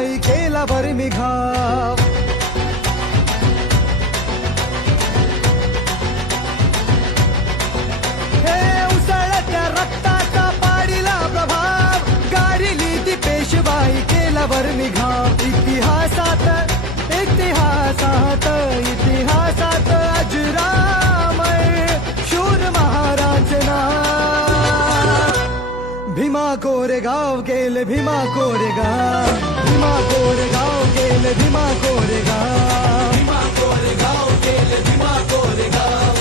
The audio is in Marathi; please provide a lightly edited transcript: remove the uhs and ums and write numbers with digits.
पेशवाई केला बरं घाव. हे उसळत्या रक्ताचा पाडिला प्रभाव, गाडीली ती पेशवाई केला बरं घाव. इतिहासात इतिहासात इतिहासात अजरामर शूर महाराज नाव. भीमा कोरेगाव गेले भीमा कोरेगाव, भीमा कोरेगाव गेले भीमा कोरेगाव, भीमा कोरेगाव गेले भीमा कोरेगाव.